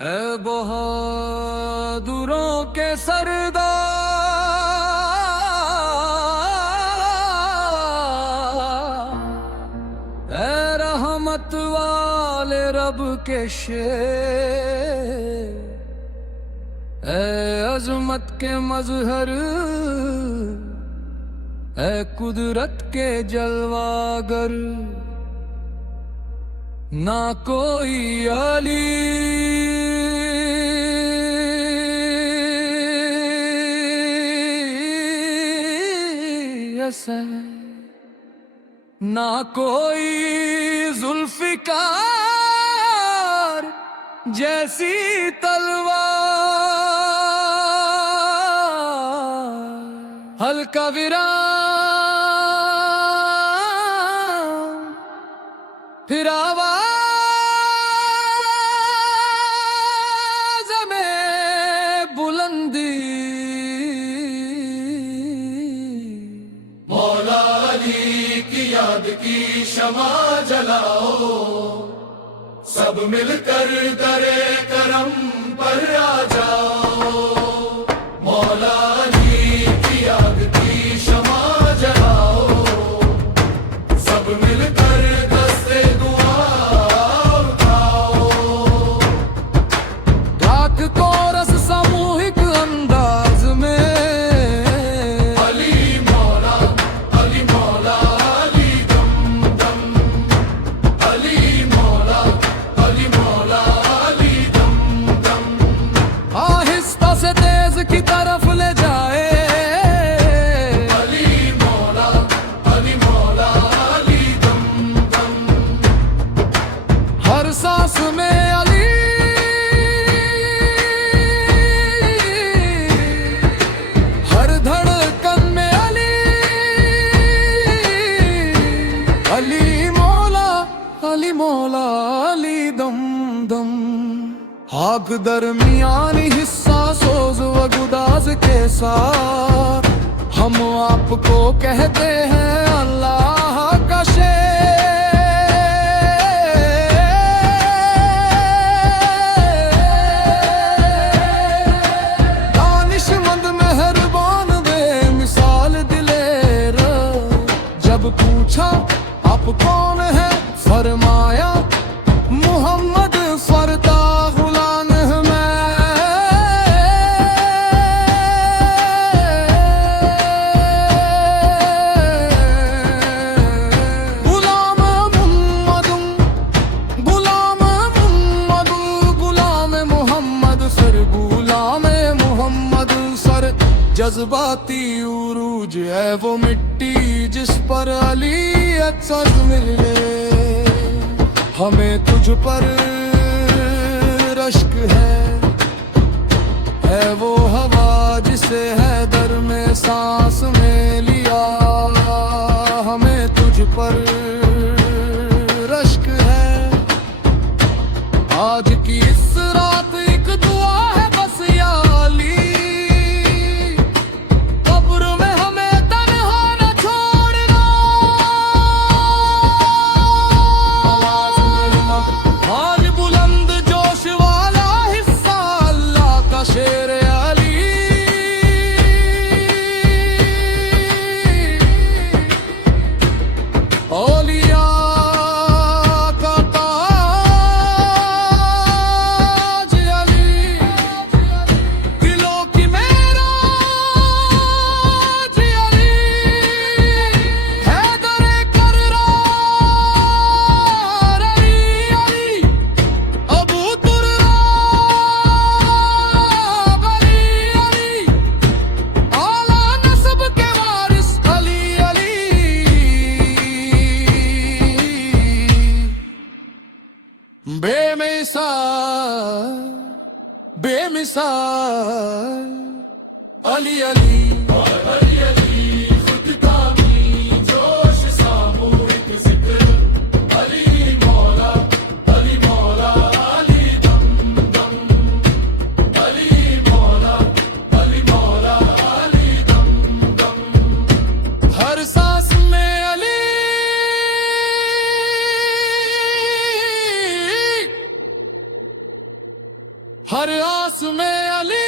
ऐ बहादुरों के सरदार, ऐ रहमत वाले रब के शेर, ऐ अजमत के मजहर, ऐ कुदरत के जलवागर, ना कोई अली ना कोई जुल्फिकार जैसी तलवार, हल्का विराम फिर आवाज में बुलंदी, मौला अली की याद की शमा जलाओ, सब मिलकर दरे करम पर आ जाओ। मौला अली की याद की शमा जलाओ, सब मिलकर दस्ते दुआ उठाओ। रात को रस सामूहिक अंदाज में, अली मौला अली मौला अली दम दम, अली मौला अली मौला अली दम दम। आहिस्ता से तेज की तरफ ले जाए, अली मौला अली मौला अली दम दम। हर सांस में अली, हर धड़कन में अली, अली मौला अली मौला अली दम दम। आग दरमियानी हिस्सा सोज व गुदाज के साथ हम आपको कहते हैं अल्लाह का शेर। दानिशमंद मेहरबान बेमिसाल दिलेर, जब पूछा आप कौन है फरमाया मुहम्मद फरदा गुलाम हूं मैं। गुलाम मुहम्मद, गुलाम मुहम्मद, गुलाम मुहम्मद सर, गुलाम मुहम्मद सर। जज्बाती उरूज है वो मिट्टी जिस पर अली अक्सर मिले, हमें तुझ पर रश्क है वो हवा जिसे हैदर में सांस में लिया, हमें तुझ पर रश्क है। आज की इस रात एक दुआ है बस या अली, कब्र में हमें तन्हा न छोड़ना। आज बुलंद जोश वाला हिस्सा अल्लाह का शेर अली, औलिया का ताज अली, दिलों की मेराज अली, हैदर कररार अली, अली अबू तुर्राब अली, अली आला नस्ब के वारिस अली, अली बेमिसाल बेमिसाल अली, अली अली अली खुदकामी जोश सामूहिक जिक्र, अली मौला अली मौला अली दम दम, अली मौला अली मौला अली दम दम। हर सांस में अली, हर आस में अली